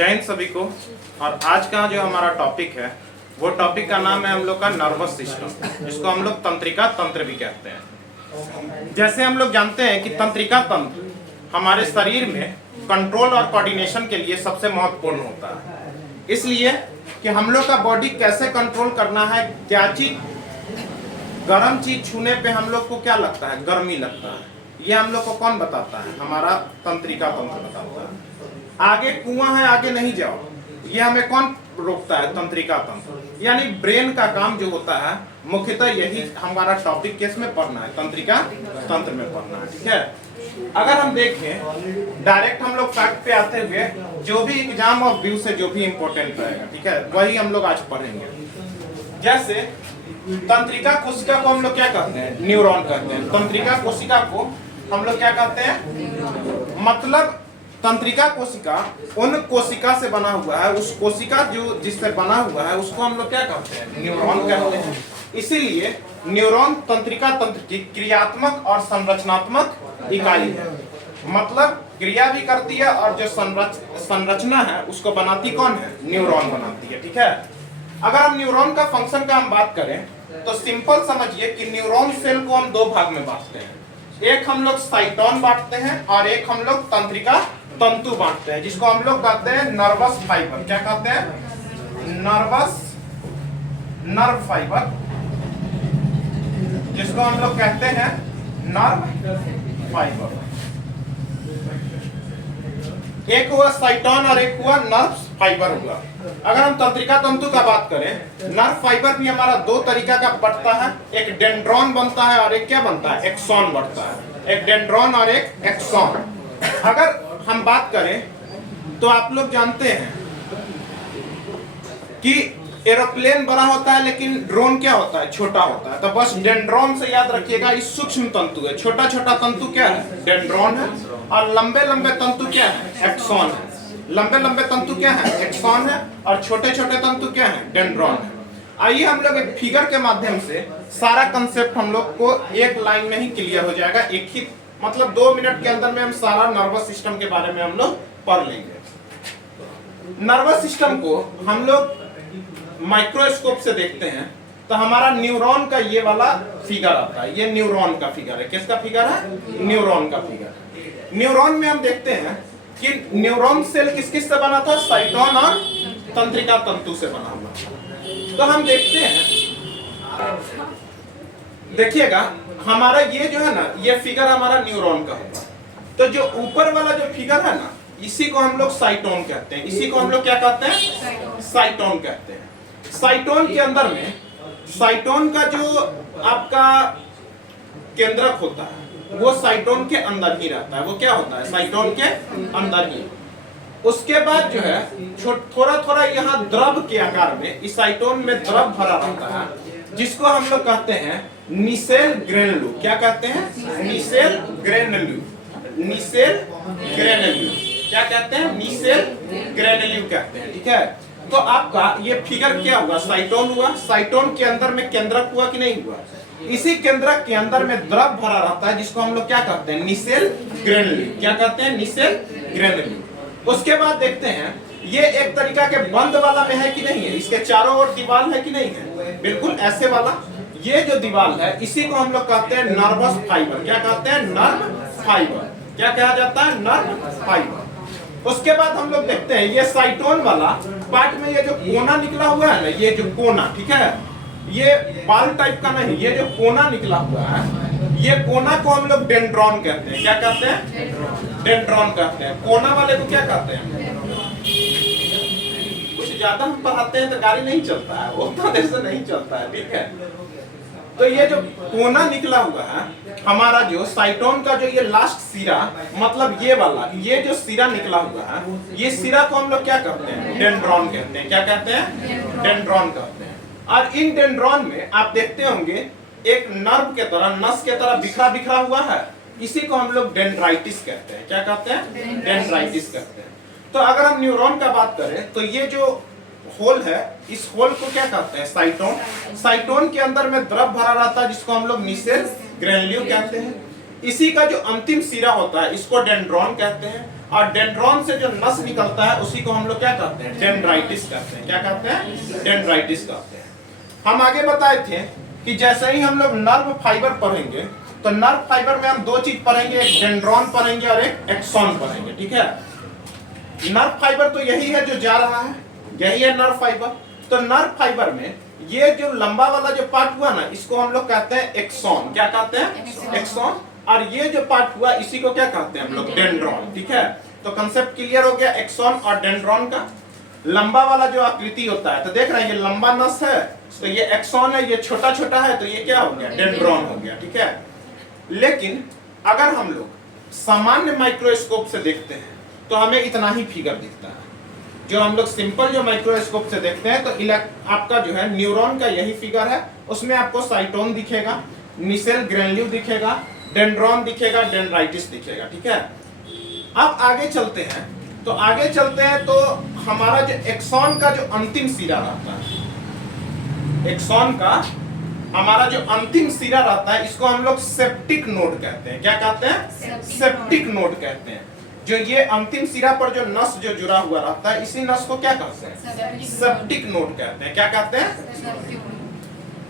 जय हिंद सभी को। और आज का जो हमारा टॉपिक है वो टॉपिक का नाम है हम लोग का नर्वस सिस्टम, जिसको हम लोग तंत्रिका तंत्र भी कहते हैं। जैसे हम लोग जानते हैं कि तंत्रिका तंत्र हमारे शरीर में कंट्रोल और कोऑर्डिनेशन के लिए सबसे महत्वपूर्ण होता है। इसलिए कि हम लोग का बॉडी कैसे कंट्रोल करना है, क्या चीज गर्म चीज छूने पे हम लोग को क्या लगता है, गर्मी लगता है, ये हम लोग को कौन बताता है? हमारा तंत्रिका तंत्र बताता है। आगे कुआं है, आगे नहीं जाओ, ये हमें कौन रोकता है? तंत्रिका तंत्र। यानी ब्रेन का काम जो होता है मुख्यतः यही हमारा टॉपिक केस में पढ़ना है, तंत्रिका तंत्र में पढ़ना है। ठीक है, अगर हम देखें डायरेक्ट हम लोग फैक्ट पे आते हुए, जो भी एग्जाम ऑफ व्यू से जो भी इंपॉर्टेंट रहेगा, ठीक है, वही हम लोग आज पढ़ेंगे। जैसे तंत्रिका कोशिका को हम लोग क्या कहते हैं? न्यूरॉन कहते हैं। तंत्रिका कोशिका को हम लोग क्या कहते हैं? मतलब तंत्रिका कोशिका उन कोशिका से बना हुआ है, उस कोशिका जो जिससे बना हुआ है उसको हम लोग क्या कहते हैं? न्यूरॉन कहते हैं। इसीलिए न्यूरॉन तंत्रिका तंत्र की क्रियात्मक और संरचनात्मक इकाई है। मतलब क्रिया भी करती है और जो संरचना है उसको बनाती कौन है? न्यूरॉन बनाती है। ठीक है, अगर हम न्यूरॉन का फंक्शन का हम बात करें तो सिंपल समझिए कि न्यूरॉन सेल को हम दो भाग में बांटते हैं। एक हम लोग साइटोन बांटते हैं और एक हम लोग तंत्रिका तंतु बांटते हैं, जिसको हम लोग कहते हैं नर्वस फाइबर। क्या कहते हैं? नर्व फाइबर, जिसको हम लोग कहते हैं नर्व फाइबर। एक हुआ साइटोन और एक हुआ नर्व फाइबर हुआ। अगर हम तंत्रिका तंतु का बात करें, नर्व फाइबर भी हमारा दो तरीका का बढ़ता है, एक डेंड्रॉन बनता है और एक क्या बनता है? एक्सॉन बढ़ता है। एक डेंड्रॉन और एक एक्सॉन। अगर हम बात करें तो आप लोग जानते हैं कि एरोप्लेन बड़ा होता है लेकिन ड्रोन क्या होता है? छोटा होता है। तो बस डेंड्रॉन से याद रखिएगा, इस सूक्ष्म तंतु है। छोटा छोटा तंतु क्या है? डेंड्रॉन है। और लंबे लंबे तंतु क्या है? एक्सॉन है। लंबे लंबे तंतु क्या है? एक्सॉन है। और छोटे छोटे तंतु क्या है? डेंड्रॉन है। आइए हम लोग एक फिगर के माध्यम से सारा कंसेप्ट हम लोग को एक लाइन में ही क्लियर हो जाएगा। एक ही मतलब 2 मिनट के अंदर में हम सारा नर्वस सिस्टम के बारे में हम लोग पढ़ लेंगे। नर्वस सिस्टम को हम लोग माइक्रोस्कोप से देखते हैं तो हमारा न्यूरॉन का ये वाला फिगर आता है। ये न्यूरॉन का फिगर है। किसका फिगर है? न्यूरॉन का फिगर है। न्यूरॉन में हम देखते हैं कि न्यूरॉन सेल किस किस से बना था? साइटोन और तंत्रिका तंतु से बना हुआ। तो हम देखते हैं, देखिएगा हमारा ये जो है ना, ये फिगर हमारा न्यूरॉन का होगा। तो जो ऊपर वाला जो फिगर है ना, इसी को हम लोग साइटोन कहते हैं। इसी को हम लोग क्या कहते हैं? साइटोन कहते हैं। साइटोन के अंदर में साइटोन का जो आपका केंद्रक होता है वो साइटोन के अंदर ही रहता है। वो क्या होता है? साइटोन के अंदर ही। उसके बाद जो है थोड़ा थोड़ा यहाँ द्रव के आकार में इस साइटोन में द्रव भरा रहता है, जिसको हम लोग कहते हैं नीसेल ग्रेनुल। क्या कहते हैं? नीसेल ग्रेनुल। नीसेल ग्रेनुल क्या कहते हैं? नीसेल ग्रेनुल कहते हैं। ठीक है, तो आपका ये फिगर क्या हुआ? साइटोन हुआ। साइटोन के अंदर में केंद्रक हुआ कि नहीं हुआ? इसी केंद्रक के अंदर में द्रव भरा रहता है, जिसको हम लोग क्या कहते हैं? नीसेल ग्रेनुल। क्या कहते हैं? नीसेल ग्रेनुल। उसके बाद देखते हैं ये एक तरीका के बंद वाला में है कि नहीं है? इसके चारों ओर दीवार है कि नहीं है? बिल्कुल ऐसे वाला ये जो दीवार है इसी को हम लोग कहते हैं नर्वस फाइबर। क्या कहते हैं? Nerve fibre. क्या कहा जाता है? Nerve fibre. उसके बाद हम लोग देखते हैं ये साइटोन वाला पार्ट में ये जो कोना निकला हुआ है ना, ये जो कोना, ठीक है, ये बाल टाइप का नहीं, ये जो कोना निकला हुआ है, ये कोना को हम लोग डेंड्रॉन कहते हैं। क्या कहते हैं? डेंड्रॉन कहते हैं। कोना वाले को क्या कहते हैं? कुछ ज्यादा हम पढ़ाते हैं तो गाड़ी नहीं चलता है, उतना देर से नहीं चलता है। ठीक है, तो ये जो कोना निकला हुआ है हमारा जो साइटोन का जो ये लास्ट सिरा, मतलब ये वाला, ये जो सिरा निकला हुआ है, ये सिरा को हम लोग क्या कहते हैं? डेंड्रॉन कहते हैं। क्या कहते हैं? डेंड्रॉन कहते हैं। और इन डेंड्रॉन में आप देखते होंगे एक नर्व के तरह, नस के तरह बिखरा बिखरा हुआ है, इसी को हम लोग डेंड्राइटिस कहते हैं। क्या कहते हैं? डेंड्राइटिस कहते हैं। तो अगर हम न्यूरॉन का बात करें तो ये जो होल है, इस होल को क्या कहते हैं? साइटोन। साइटोन के अंदर में द्रव भरा रहता है, जिसको हम लोग नीसेल ग्रेनुल कहते हैं। इसी का जो अंतिम सिरा होता है इसको डेंड्रॉन कहते हैं। और डेंड्रॉन से जो नस निकलता है उसी को हम लोग क्या कहते हैं, डेंड्राइटिस कहते हैं। क्या कहते हैं, डेंड्राइटिस कहते हैं। हम आगे बताए थे कि जैसे ही हम लोग नर्व फाइबर पढ़ेंगे तो नर्व फाइबर में हम दो चीज पढ़ेंगे, एक डेंड्रॉन पढ़ेंगे और एक एक्सॉन पढ़ेंगे। ठीक है, नर्व फाइबर तो यही है जो जा रहा है, यही है नर्व फाइबर। तो नर्व फाइबर में ये जो लंबा वाला जो पार्ट हुआ ना, इसको हम लोग कहते हैं एक्सॉन। क्या कहते हैं, एक्सॉन। और ये जो पार्ट हुआ इसी को क्या कहते हैं हम लोग, डेंड्रॉन। ठीक है, तो कंसेप्ट क्लियर हो गया एक्सॉन और डेंड्रॉन का। लंबा वाला जो आकृति होता है, तो देख रहे हैं ये लंबा नस है तो ये एक्सॉन है, ये छोटा छोटा है तो ये क्या हो गया, डेंड्रॉन हो गया। ठीक है, लेकिन अगर हम लोग सामान्य माइक्रोस्कोप से देखते हैं तो हमें इतना ही फिगर दिखता है। जो हम लोग सिंपल जो माइक्रोस्कोप से देखते हैं तो आपका जो है न्यूरॉन का यही फिगर है, उसमें आपको साइटोन दिखेगा, मिसेल ग्रेन्यू दिखेगा, डेंड्रॉन दिखेगा, डेंड्राइटिस दिखेगा। ठीक है, अब आगे चलते हैं तो हमारा जो एक्सॉन का जो अंतिम सिरा रहता है, एक्सॉन का हमारा जो अंतिम सिरा रहता है इसको हम लोग सेप्टिक नोड कहते हैं। क्या कहते हैं, सेप्टिक नोड कहते हैं। जो ये अंतिम सिरा पर जो नस जो जुड़ा हुआ रहता है इसी नस को क्या कहते हैं, सेप्टिक नोड कहते हैं। क्या कहते हैं,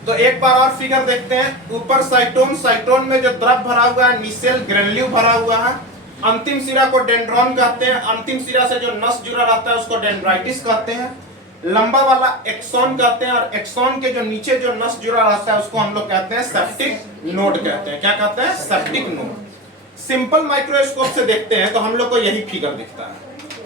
तो एक बार और फिगर देखते हैं। ऊपर साइटोन, साइटोन में जो द्रव भरा हुआ है मिसेल ग्रेन्यू भरा हुआ है। अंतिम सिरा को डेंड्रॉन कहते हैं, अंतिम सिरा से जो नस जुड़ा रहता है उसको डेंड्राइटिस कहते हैं। लंबा वाला एक्सॉन कहते हैं और एक्सॉन के जो नीचे जो नस जुड़ा रहता है उसको हम लोग कहते हैं सेप्टिक नोड कहते हैं। क्या कहते हैं, सेप्टिक नोड। सिंपल माइक्रोस्कोप से देखते हैं तो हम लोग को यही फिगर दिखता है,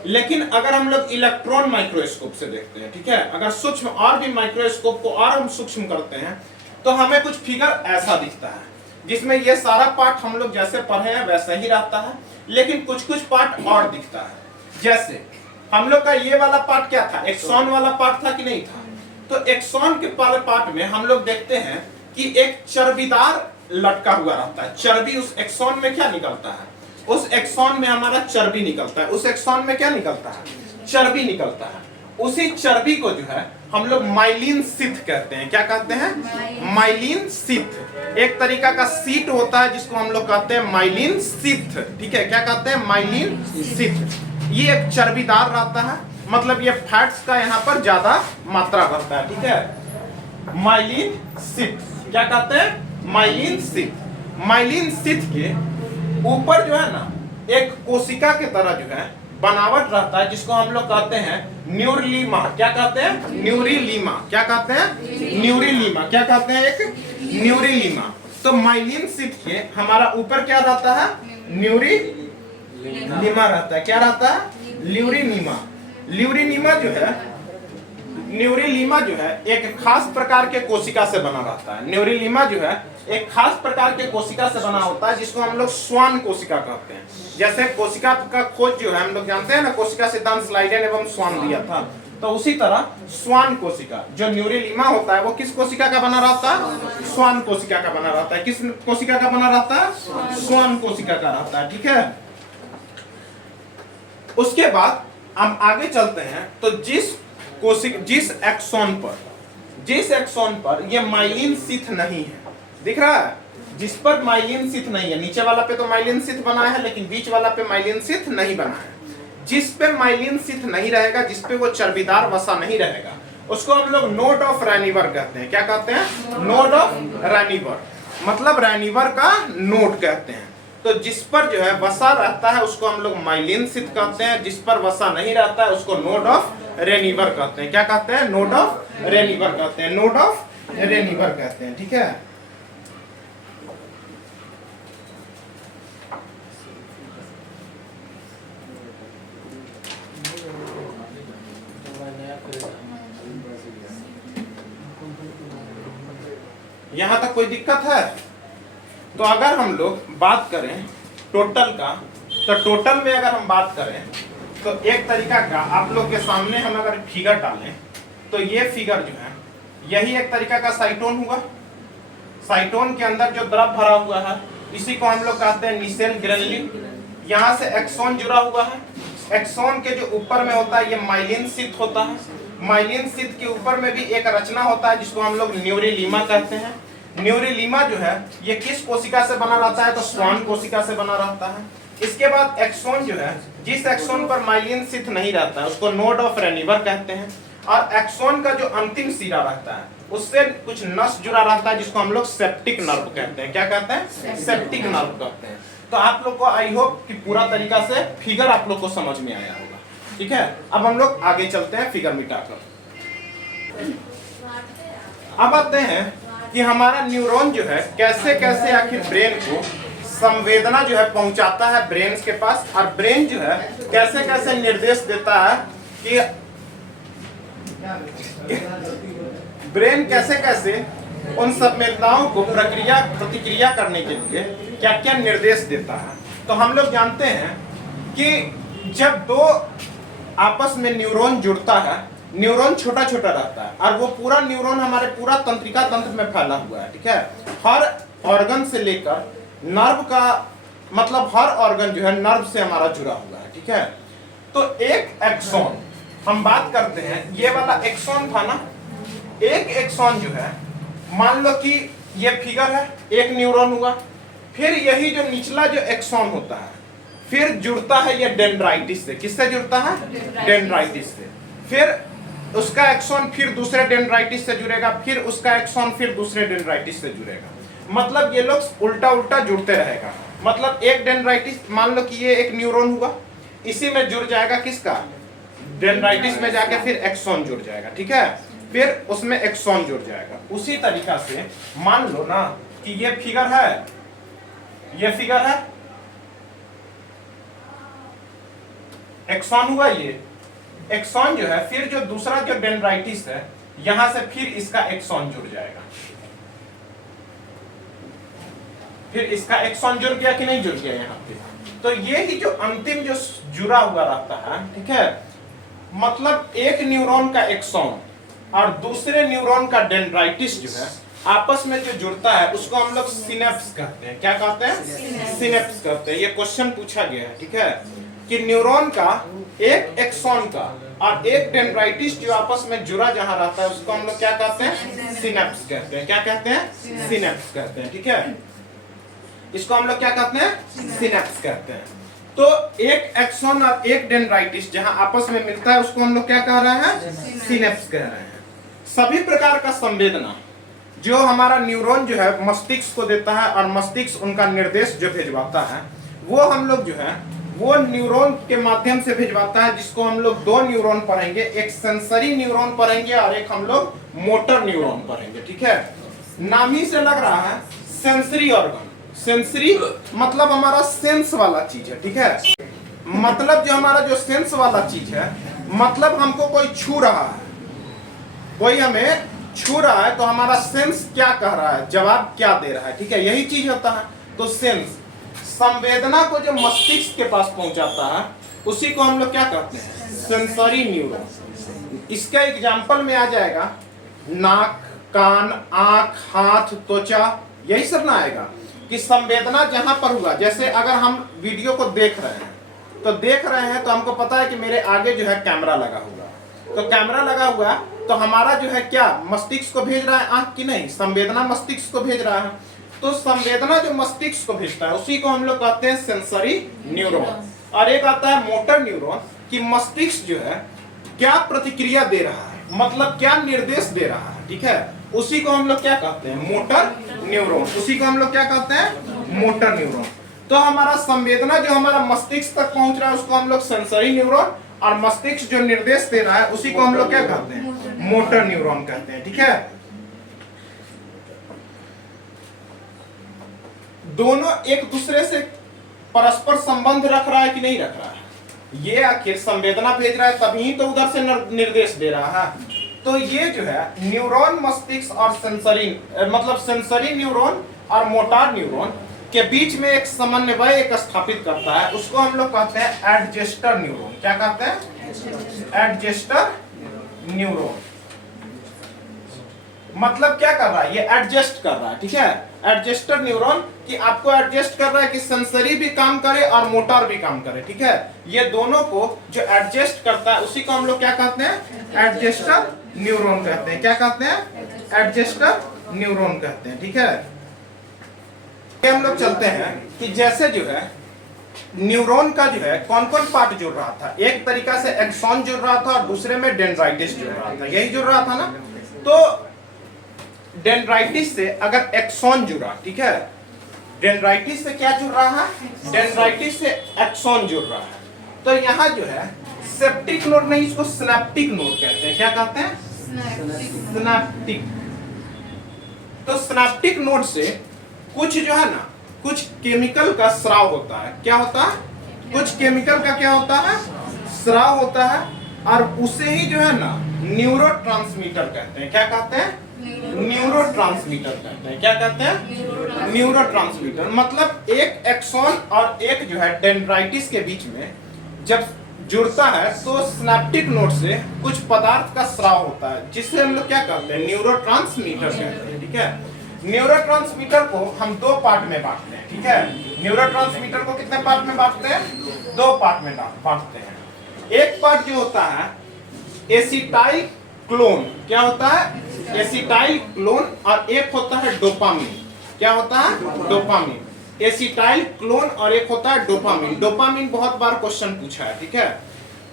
लेकिन अगर हम लोग इलेक्ट्रॉन माइक्रोस्कोप से देखते हैं, ठीक है, अगर सूक्ष्म और भी माइक्रोस्कोप को और हम सूक्ष्म करते हैं तो हमें कुछ फिगर ऐसा दिखता है, जिसमें ये सारा पार्ट हम लोग जैसे पढ़े हैं वैसा ही रहता है, लेकिन कुछ कुछ पार्ट और दिखता है। जैसे हम लोग का ये वाला पार्ट क्या था, एक्सॉन वाला पार्ट था कि नहीं था। तो एक्सॉन के वाले पार्ट में हम लोग देखते हैं कि एक चर्बीदार लटका हुआ रहता है। चर्बी उस एक्सॉन में क्या निकलता है, उस एक्सॉन में हमारा चर्बी निकलता है। उस एक्सॉन में क्या निकलता है, चर्बी निकलता है। उसी चर्बी को जो है हम लोग माइलिन सीथ कहते हैं। क्या कहते हैं, माइलिन सीथ। एक तरीका का सीट होता है जिसको हम लोग कहते हैं माइलिन सीथ। ठीक है, क्या कहते हैं, माइलिन सीथ। ये एक चर्बीदार रहता है, मतलब ये फैट्स का यहाँ पर ज्यादा मात्रा भरता है। ठीक है, माइलिन सीथ। क्या कहते हैं, माइलिन सीथ। माइलिन सीथ के ऊपर जो है ना एक कोशिका के तरह जो है बनावट रहता है जिसको हम लोग कहते हैं न्यूरिलीमा। क्या कहते हैं, न्यूरिलीमा। क्या कहते हैं, न्यूरिलीमा। क्या कहते हैं, एक न्यूरिलीमा। तो माइलिन सीथ के हमारा ऊपर क्या रहता है, न्यूरिलीमा रहता है। क्या रहता है, ल्यूरिनीमा। ल्यूरिनीमा जो है, न्यूरिलीमा जो है एक खास प्रकार के कोशिका से बना रहता है। न्यूरिलीमा जो है एक खास प्रकार के कोशिका से बना होता है जिसको हम लोग स्वान कोशिका कहते हैं। जैसे कोशिका का खोज जो है हम लोग जानते हैं ना, कोशिका सिद्धांत स्लाइडेन एवं स्वान दिया था, तो उसी तरह स्वान कोशिका जो न्यूरिलीमा होता है वो किस कोशिका का बना रहता है, स्वान कोशिका का बना रहता है। किस कोशिका का बना रहता है, स्वान कोशिका का रहता है। ठीक है, उसके बाद हम आगे चलते हैं तो जिस एक्सॉन पर ये माइलिन सीथ नहीं है, दिख रहा है, जिस पर माइलिन सीथ नहीं है, नीचे वाला पे तो माइलिन सीथ बना है लेकिन बीच वाला पे माइलिन सीथ नहीं बना है। जिस पे माइलिन सीथ नहीं रहेगा, जिस पे वो चर्बीदार वसा नहीं रहेगा, उसको हम लोग नोड ऑफ रैनिवर कहते हैं। क्या कहते हैं, नोड ऑफ रैनिवर, मतलब रैनिवर का नोड कहते हैं। तो जिस पर जो है वसा रहता है उसको हम लोग माइलिन सीथ कहते हैं, जिस पर वसा नहीं रहता है उसको नोड ऑफ रेनिवर कहते हैं। क्या कहते हैं, नोड ऑफ रेनिवर कहते हैं, नोड ऑफ रेनिवर कहते हैं। ठीक है, यहां तक कोई दिक्कत है? तो अगर हम लोग बात करें टोटल का, तो टोटल में अगर हम बात करें तो एक तरीका का आप लोग के सामने हम अगर फिगर डालें तो ये फिगर जो है यही एक तरीका का साइटोन हुआ। साइटोन के अंदर जो द्रव भरा हुआ है इसी को हम लोग कहते हैं मिसेल ग्रेन्यू। यहाँ से एक्सॉन जुड़ा हुआ है, एक्सॉन के जो ऊपर में होता है ये माइलिन सीथ होता है। माइलिन सीथ के ऊपर में भी एक रचना होता है जिसको हम लोग न्यूरिलीमा कहते हैं। न्यूरिलीमा जो है ये किस कोशिका से बना रहता है, तो स्वान कोशिका से बना रहता है। इसके बाद एक्सॉन जो है जिस एक्सोन पर माइलिन स्थित नहीं रहता है उसको नोड ऑफ रेनिवर कहते हैं। और एक्सोन का जो अंतिम सिरा रहता है उससे कुछ नस जुड़ा रहता है जिसको हम लोग सेप्टिक नर्व कहते हैं। क्या कहते हैं? सेप्टिक नर्व कहते हैं। तो आप लोग को आई होप कि पूरा तरीका से फिगर आप लोग को समझ में आया होगा। ठीक है, अब हम लोग आगे चलते हैं फिगर मिटाकर। अब आते हैं कि हमारा न्यूरॉन जो है कैसे कैसे आखिर ब्रेन को संवेदना जो है पहुंचाता है ब्रेन के पास, और ब्रेन जो है कैसे कैसे निर्देश देता है कि ब्रेन कैसे कैसे उन संवेदनाओं को प्रक्रिया प्रतिक्रिया करने के लिए क्या क्या निर्देश देता है। तो हम लोग जानते हैं कि जब दो आपस में न्यूरॉन जुड़ता है, न्यूरॉन छोटा छोटा रहता है और वो पूरा न्यूरॉन हमारे पूरा तंत्रिका तंत्र में फैला हुआ है। ठीक है, हर ऑर्गन से लेकर नर्व का मतलब हर ऑर्गन जो है नर्व से हमारा जुड़ा हुआ है। ठीक है, तो एक एक्सॉन हम बात करते हैं, ये वाला एक्सॉन था ना, एक एक्सॉन जो है मान लो कि ये फिगर है, एक न्यूरॉन हुआ, फिर यही जो निचला जो एक्सॉन होता है फिर जुड़ता है ये डेंड्राइटिस से। किससे जुड़ता है? डेंड्राइटिस से। फिर उसका एक्सॉन फिर दूसरे डेंड्राइटिस से जुड़ेगा, फिर उसका एक्सॉन फिर दूसरे डेंड्राइटिस से जुड़ेगा। मतलब ये लोग उल्टा उल्टा जुड़ते रहेगा। मतलब एक डेंड्राइटिस, मान लो कि ये एक न्यूरॉन हुआ, इसी में जुड़ जाएगा किसका? डेंड्राइटिस में जाके फिर एक्सॉन जुड़ जाएगा। ठीक है, फिर उसमें एक्सॉन जुड़ जाएगा। उसी तरीका से मान लो ना कि ये फिगर है, ये फिगर है, एक्सॉन हुआ, ये एक्सॉन जो है फिर जो दूसरा जो डेंड्राइटिस है यहां से फिर इसका एक्सॉन जुड़ जाएगा, फिर इसका एक्सॉन जुड़ गया कि नहीं जुड़ गया यहाँ पे। तो ये ही जो अंतिम जो जुड़ा हुआ रहता है, ठीक है, मतलब एक न्यूरॉन का एक्सॉन और दूसरे न्यूरॉन का डेंड्राइटिस जो है आपस में जो जुड़ता है उसको हम लोग सिनेप्स कहते हैं। क्या कहते हैं? सिनेप्स कहते हैं। ये क्वेश्चन पूछा गया है। ठीक है, कि न्यूरॉन का एक एक्सॉन का और एक डेंड्राइटिस जो आपस में जुड़ा जहां रहता है उसको हम लोग क्या कहते हैं? सिनेप्स कहते हैं। क्या कहते हैं? सिनेप्स कहते हैं। ठीक है, इसको हम लोग क्या कहते हैं? सिनेप्स कहते हैं। तो एक एक्सॉन और एक डेंड्राइटिस जहां आपस में मिलता है उसको हम लोग क्या कह रहे हैं? सिनेप्स कह रहे हैं। सभी प्रकार का संवेदना जो हमारा न्यूरॉन जो है मस्तिष्क को देता है और मस्तिष्क उनका निर्देश जो भेजवाता है वो हम लोग जो है वो न्यूरॉन के माध्यम से भेजवाता है, जिसको हम लोग दो न्यूरॉन पढ़ेंगे, एक सेंसरी न्यूरॉन पढ़ेंगे और एक हम लोग मोटर न्यूरॉन पढ़ेंगे। ठीक है, नाम ही से लग रहा है सेंसरी ऑर्गन। सेंसरी मतलब हमारा सेंस वाला चीज है। ठीक है, मतलब जो हमारा जो सेंस वाला चीज है, मतलब हमको कोई छू रहा है, कोई हमें छू रहा है तो हमारा सेंस क्या कह रहा है, जवाब क्या दे रहा है। ठीक है, यही चीज होता है। तो सेंस संवेदना को जो मस्तिष्क के पास पहुंचाता है उसी को हम लोग क्या कहते हैं? Sensory neuron. इसका एग्जांपल में आ जाएगा नाक, कान, आंख, हाथ, त्वचा, यही सब ना आएगा कि संवेदना जहां पर हुआ। जैसे अगर हम वीडियो को देख रहे हैं तो हमको पता है कि मेरे आगे जो है कैमरा लगा हुआ, तो कैमरा लगा हुआ तो हमारा जो है क्या मस्तिष्क को भेज रहा है? आंख की नहीं, संवेदना मस्तिष्क को भेज रहा है। तो संवेदना जो मस्तिष्क को भेजता है उसी को हम लोग कहते हैं सेंसरी न्यूरॉन। और एक आता है मोटर न्यूरॉन कि मस्तिष्क जो है क्या प्रतिक्रिया दे रहा है, मतलब क्या निर्देश दे रहा है। ठीक है, उसी को हम लोग क्या कहते हैं? Motor neuron. उसी को हम लोग क्या कहते हैं? Motor neuron. तो हमारा संवेदना जो हमारा मस्तिष्क तक पहुंच रहा है उसको हम लोग सेंसरी न्यूरॉन, और मस्तिष्क जो निर्देश दे रहा है उसी को हम लोग क्या कहते हैं? मोटर न्यूरॉन कहते हैं। ठीक है, दोनों एक दूसरे से परस्पर संबंध रख रहा है कि नहीं रख रहा है? ये आखिर संवेदना भेज रहा है तभी तो उधर से निर्देश दे रहा है। तो ये जो है न्यूरॉन मस्तिष्क और सेंसरी मतलब सेंसरी न्यूरॉन और मोटर न्यूरॉन के बीच में एक समन्वय एक स्थापित करता है, उसको हम लोग कहते हैं एडजस्टर न्यूरॉन। क्या कहते हैं? Adjuster neuron. मतलब क्या कर रहा है? ये एडजस्ट कर रहा है। ठीक है, एडजस्टर न्यूरॉन कि आपको एडजस्ट कर रहा है कि सेंसरी भी काम करे और मोटर भी काम करे। ठीक है, ये दोनों को जो एडजस्ट करता है उसी को हम लोग क्या कहते हैं? एडजस्टर न्यूरॉन कहते हैं। क्या कहते हैं? एडजस्टर न्यूरॉन कहते हैं। ठीक है, हम लोग चलते हैं कि जैसे जो है न्यूरॉन का जो है कौन कौन पार्ट जुड़ रहा था, एक तरीका से एक्सॉन जुड़ रहा था और दूसरे में डेंड्राइटिस जुड़ रहा था, यही जुड़ रहा था ना। तो डेंड्राइटिस से अगर एक्सॉन जुड़ा, ठीक है, डेंड्राइटिस से क्या जुड़ रहा है, डेंड्राइटिस से एक्सॉन जुड़ रहा है, तो यहाँ जो है सेप्टिक नोड नहीं, इसको सिनेप्टिक नोड कहते हैं। क्या कहते हैं, सिनेप्टिक। तो सिनेप्टिक नोड से कुछ जो है ना, कुछ केमिकल का स्राव होता है। क्या होता है, कुछ केमिकल का क्या होता है, स्राव होता है, और उसे ही जो है ना न्यूरोट्रांसमीटर कहते हैं। क्या कहते हैं, न्यूरोट्रांसमीटर कहते हैं। क्या कहते हैं, न्यूरोट्रांसमीटर। मतलब एक एक्सॉन और एक जो है डेंड्राइटिस के बीच में जब जुड़ता है तो सिनेप्टिक नोड से कुछ पदार्थ का स्राव होता है, जिससे हम लोग क्या कहते हैं, न्यूरोट्रांसमीटर कहते हैं। ठीक है, न्यूरोट्रांसमीटर को हम दो पार्ट में बांटते हैं। ठीक है, न्यूरोट्रांसमीटर को कितने पार्ट में बांटते हैं, दो पार्ट में बांटते हैं। एक पार्ट जो होता है एसिटाइल क्लोन, क्या होता है, एसिटाइल क्लोन, और एक होता है डोपामिन। क्या होता है, डोपामिन। एसिटाइल क्लोन और एक होता है डोपामिन। डोपामिन बहुत बार क्वेश्चन पूछा है। ठीक है,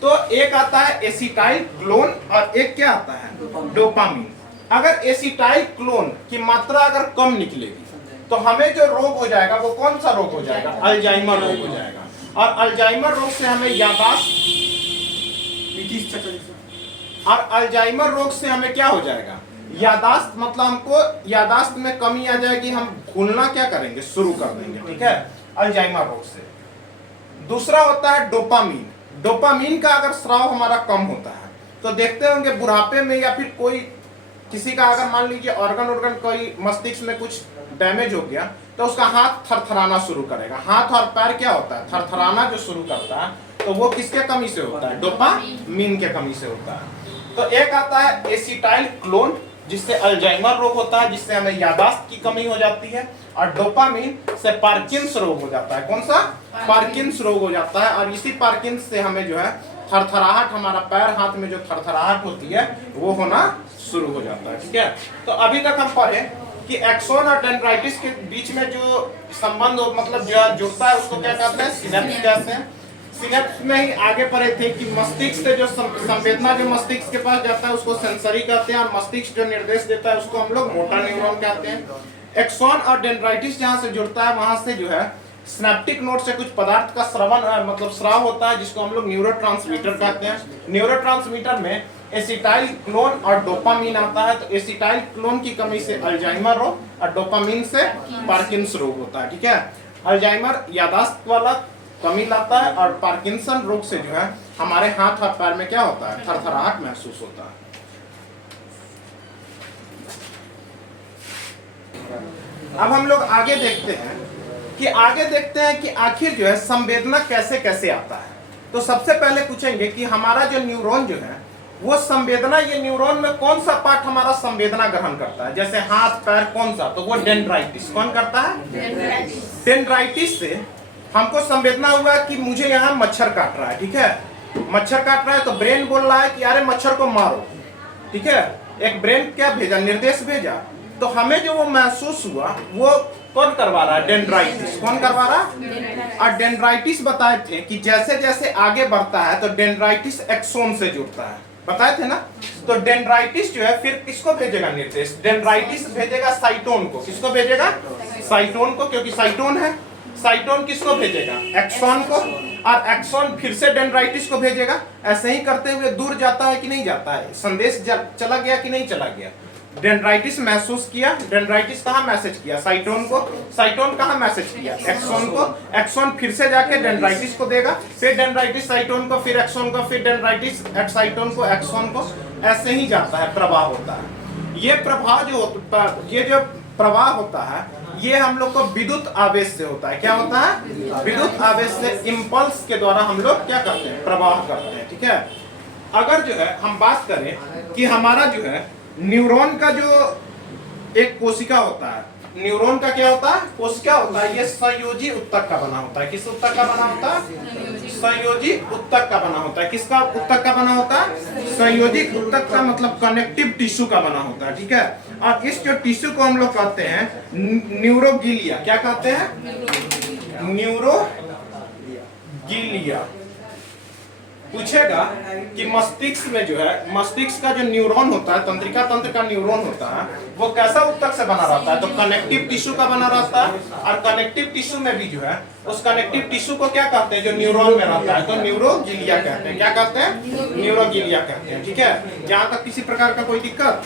तो एक आता है एसिटाइल क्लोन और एक क्या आता है, डोपामिन। अगर एसिटाइल क्लोन की मात्रा अगर कम निकलेगी तो हमें जो रोग हो जाएगा वो कौन सा रोग हो जाएगा, अल्जाइमर रोग हो जाएगा। और अल्जाइमर रोग से हमें याददाश्त, और अल्जाइमर रोग से हमें क्या हो जाएगा, यादाश्त, मतलब हमको यादाश्त में कमी आ जाएगी, हम भूलना क्या करेंगे, शुरू कर देंगे। ठीक है, अल्जाइमर रोग से। दूसरा होता है डोपामीन। डोपामीन का अगर स्राव हमारा कम होता है तो देखते होंगे बुढ़ापे में, या फिर कोई किसी का अगर मान लीजिए ऑर्गन कोई मस्तिष्क में कुछ डैमेज हो गया तो उसका हाथ थरथराना शुरू करेगा। हाथ और पैर क्या होता है, थरथराना जो शुरू करता है, तो वो किसके कमी से होता है, डोपामीन के कमी से होता है। तो एक आता है एसिटाइल क्लोन, जिससे अल्जाइमर रोग होता है, जिससे हमें याददाश्त की कमी हो जाती है, और डोपामीन से पार्किंस रोग हो जाता है। कौन सा, पार्किंस रोग हो जाता है। और इसी पार्किंस से हमें जो है थरथराहट, हमारा पैर हाथ में जो थरथराहट होती है वो होना शुरू हो जाता है। ठीक है, तो अभी तक हम पढ़े कि एक्सॉन और डेंड्राइटिस के बीच में जो संबंध मतलब जो जुड़ता है उसको क्या कहते हैं, सिनेप्स कहते हैं। सिनेप्स में ही आगे पढ़े थे कि मस्तिष्क से जो संवेदना जो मस्तिष्क के पास जाता है उसको सेंसरी कहते हैं, और मस्तिष्क जो निर्देश देता है उसको हम लोग मोटर न्यूरॉन कहते हैं। एक्सॉन और डेंड्राइटिस जहाँ से जुड़ता है वहां से जो है सिनेप्टिक नोड से कुछ पदार्थ का श्रवण मतलब स्राव होता है, जिसको हम लोग न्यूरोट्रांसमीटर कहते हैं। न्यूरोट्रांसमीटर में एसिटाइल क्लोन और डोपामीन आता है। तो एसिटाइल क्लोन की कमी से अल्जाइमर रोग और डोपामीन से पार्किंसन रोग होता है। ठीक है, अल्जाइमर याददाश्त वाला कमी लाता है, और पार्किंसन रोग से जो है हमारे हाथ और पैर में क्या होता है, थरथराहट महसूस होता है। अब हम लोग आगे देखते हैं कि आखिर जो है संवेदना कैसे कैसे आता है। तो सबसे पहले पूछेंगे कि हमारा जो न्यूरॉन जो है वो संवेदना, ये न्यूरॉन में कौन सा पार्ट हमारा संवेदना ग्रहण करता है, जैसे हाथ पैर कौन सा, तो वो डेंड्राइटिस। कौन करता है, डेंड्राइटिस से हमको संवेदना हुआ कि मुझे यहाँ मच्छर काट रहा है। ठीक है, मच्छर काट रहा है तो ब्रेन बोल रहा है कि अरे मच्छर को मारो। ठीक है, एक ब्रेन क्या भेजा, निर्देश भेजा, तो हमें जो वो महसूस हुआ वो कौन करवा रहा है, डेंड्राइटिस। कौन करवा रहा है, और डेंड्राइटिस बताए थे कि जैसे जैसे आगे बढ़ता है तो डेंड्राइटिस एक्सोन से जुड़ता है, बताए थे ना। तो डेंड्राइटिस जो है फिर किसको भेजेगा निर्देश, डेंड्राइटिस भेजेगा साइटोन को। किसको भेजेगा, साइटोन को, क्योंकि साइटोन है। साइटोन किसको भेजेगा, एक्सॉन को, और एक्सॉन फिर से डेंड्राइटिस को भेजेगा। ऐसे ही करते हुए दूर जाता है कि नहीं जाता है, संदेश चला गया कि नहीं चला गया। डेंड्राइटिस महसूस किया, डेंड्राइटिस कहाँ मैसेज किया, साइटोन को। साइटोन कहाँ मैसेज किया, एक्सॉन को। एक्सॉन फिर से जाके डेंड्राइटिस को देगा, फिर डेंड्राइटिस साइटोन को, फिर एक्सॉन को, फिर डेंड्राइटिस साइटोन को, एक्सॉन को। ऐसे ही जाता है, प्रवाह होता है। ये प्रवाह जो प्रवाह होता है ये हम लोग को विद्युत आवेश से होता है। क्या होता है, विद्युत आवेश से, इम्पल्स के द्वारा हम लोग क्या करते हैं, प्रवाह करते हैं। ठीक है, अगर जो है हम बात करें कि हमारा जो है न्यूरॉन का जो एक कोशिका होता है, न्यूरॉन का क्या होता है, कोशिका होता है, ये संयोजी उत्तक का बना होता है। किस उत्तक का बना होता है, संयोजी उत्तक का बना होता है। किसका उत्तक का बना होता है, संयोजी उत्तक का मतलब कनेक्टिव टिश्यू का बना होता है। ठीक है, और इस जो टिश्यू को हम लोग कहते हैं न्यूरोगिलिया। क्या कहते हैं, गिलिया। पूछेगा कि मस्तिष्क में जो है, मस्तिष्क का जो न्यूरॉन होता है, तंत्रिका तंत्र का न्यूरॉन होता है, वो कैसा ऊतक से बना रहता है? तो कनेक्टिव टिश्यू का बना रहता है। और कनेक्टिव टिश्यू में भी जो है, उस कनेक्टिव टिश्यू को क्या कहते हैं? जो न्यूरॉन में रहता है, तो न्यूरोगिलिया कहते हैं। क्या कहते हैं? न्यूरोगिलिया कहते हैं। ठीक है, यहाँ तक किसी प्रकार का कोई दिक्कत?